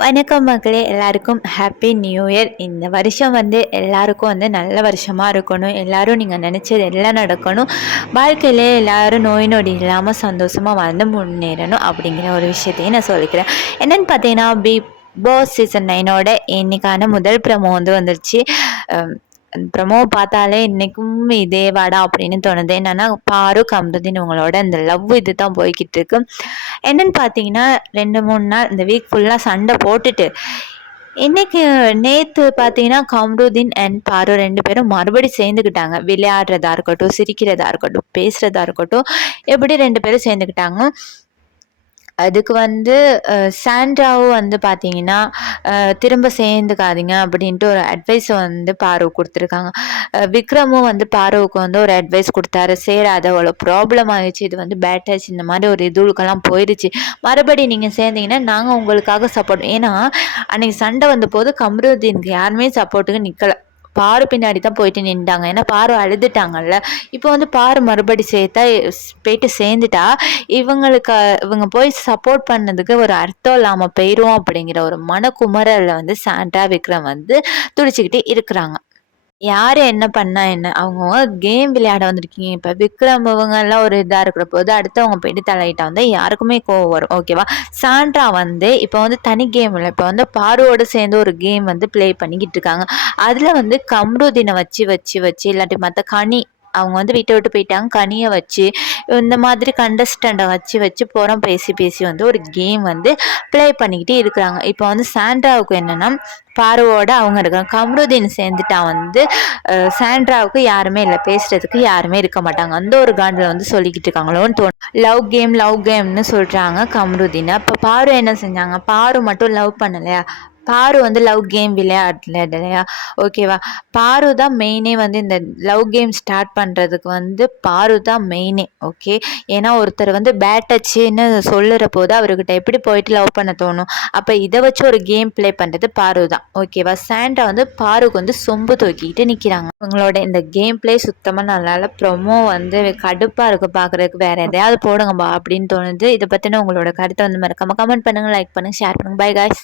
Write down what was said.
வணக்கம் மக்களே எல்லாருக்கும் ஹாப்பி நியூ இயர் இந்த வருஷம் வந்து எல்லாருக்கும் வந்து நல்ல வருஷமாக இருக்கணும். எல்லாரும் நீங்கள் நினச்சது எல்லாம் நடக்கணும். வாழ்க்கையிலே எல்லாரும் நோய் நொடி இல்லாமல் சந்தோஷமாக வந்து முன்னேறணும் அப்படிங்கிற ஒரு விஷயத்தையும் நான் சொல்லிக்கிறேன். என்னென்னு பார்த்தீங்கன்னா பிக் பாஸ் சீசன் நைனோட இன்னைக்கான முதல் ப்ரமோ வந்து வந்துருச்சு. ப்ரமோ பார்த்தாலே இன்றைக்கும் இதே வாடா அப்படின்னு தோணுது. என்னென்னா பாரு கம்ருதீன் உங்களோட இந்த லவ் இது தான் போய்கிட்டு இருக்கு. என்னென்னு பார்த்தீங்கன்னா ரெண்டு மூணு நாள் இந்த வீக் ஃபுல்லாக சண்டை போட்டுட்டு இன்னைக்கு நேற்று பார்த்தீங்கன்னா கம்ருதீன் அண்ட் பாரு ரெண்டு பேரும் மறுபடி சேர்ந்துக்கிட்டாங்க விளையாடுறதா இருக்கட்டும் சிரிக்கிறதா இருக்கட்டும் பேசுகிறதா இருக்கட்டும் எப்படி ரெண்டு பேரும் சேர்ந்துக்கிட்டாங்க அதுக்கு வந்து சாண்ட்ராவும் வந்து பார்த்தீங்கன்னா திரும்ப சேர்ந்துக்காதீங்க அப்படின்ட்டு ஒரு அட்வைஸை வந்து பார்வை கொடுத்துருக்காங்க. விக்ரமும் வந்து பார்வுக்கு வந்து ஒரு அட்வைஸ் கொடுத்தாரு. சேராத அவ்வளோ ப்ராப்ளம் ஆகிடுச்சு இது வந்து பேட்டர்ஸ் இந்த மாதிரி ஒரு இதுக்கெல்லாம் போயிடுச்சு மறுபடி நீங்கள் சேர்ந்தீங்கன்னா நாங்கள் உங்களுக்காக சப்போர்ட் ஏன்னா அன்றைக்கி சண்டை வந்த போது கம்ருதீனுக்கு யாருமே சப்போர்ட்டுக்கு நிற்கலை பாரு பின்னாடி தான் போயிட்டு நின்றாங்க ஏன்னா பாரு அழுதுட்டாங்கல்ல. இப்போ வந்து பாரு மறுபடி சேர்த்தா போயிட்டு சேர்ந்துட்டா இவங்களுக்கு இவங்க போய் சப்போர்ட் பண்ணதுக்கு ஒரு அர்த்தம் இல்லாமல் போயிடும் அப்படிங்கிற ஒரு மனக்குமரலில் வந்து சாண்டா விக்ரம் வந்து துடிச்சிக்கிட்டு இருக்கிறாங்க. யார் என்ன பண்ணா என்ன? அவங்க கேம் விளையாட வந்திருக்கீங்க. இப்போ விக்ரம் இவங்கெல்லாம் ஒரு இதாக இருக்கிற போது அடுத்தவங்க போயிட்டு தலையிட்டா வந்து யாருக்குமே கோவம் வரும். ஓகேவா சாண்ட்ரா வந்து இப்போ வந்து தனி கேம் இல்லை. இப்போ வந்து பாருவோடு சேர்ந்து ஒரு கேம் வந்து ப்ளே பண்ணிக்கிட்டு இருக்காங்க. அதில் வந்து கம்ருதினை வச்சு வச்சு வச்சு இல்லாட்டி மற்ற கனி அவங்க வந்து வீட்டை விட்டு போயிட்டாங்க. கனியை வச்சு இந்த மாதிரி கண்டஸ்டண்ட்டை வச்சு வச்சு புறம். பேசி பேசி வந்து ஒரு கேம் வந்து ப்ளே பண்ணிக்கிட்டே இருக்கிறாங்க. இப்போ வந்து சாண்ட்ராவுக்கு என்னென்னா பார்வோட அவங்க இருக்காங்க. கம்ருதீன் சேர்ந்துட்டா வந்து சாண்ட்ராவுக்கு யாருமே இல்லை. பேசுகிறதுக்கு யாருமே இருக்க மாட்டாங்க. அந்த ஒரு காண்டில் வந்து சொல்லிக்கிட்டு இருக்காங்களோன்னு தோணும் லவ் கேம் லவ் கேம்னு சொல்கிறாங்க கம்ருதீன். அப்போ பாரு என்ன செஞ்சாங்க? பாரு மட்டும் லவ் பண்ணலையா? பாரு வந்து லவ் கேம் விளையாடல இல்லையா ஓகேவா பாரு தான் மெயினே வந்து இந்த லவ் கேம் ஸ்டார்ட் பண்ணுறதுக்கு வந்து பாரு தான் மெயினே ஓகே ஏன்னா ஒருத்தர் வந்து பேட் டச்சுன்னு சொல்லுற போது அவர்கிட்ட எப்படி போயிட்டு லவ் பண்ண தோணும்? அப்போ இதை வச்சு ஒரு கேம் ப்ளே பண்ணுறது பாரு தான் ஓகேவா சாண்டா வந்து பாருக்கு வந்து சொம்பு தூக்கிட்டு நிற்கிறாங்க உங்களோட இந்த கேம் ப்ளே சுத்தமாக நல்லா ப்ரொமோ வந்து கடுப்பாக இருக்குது பார்க்குறதுக்கு வேறு எதையாவது போடுங்கப்பா அப்படின்னு தோணுது. இதை பற்றின உங்களோட கருத்தை வந்து மறக்காமல் கமெண்ட் பண்ணுங்கள் லைக் பண்ணுங்கள் ஷேர் பண்ணுங்கள் பை காய்ஸ்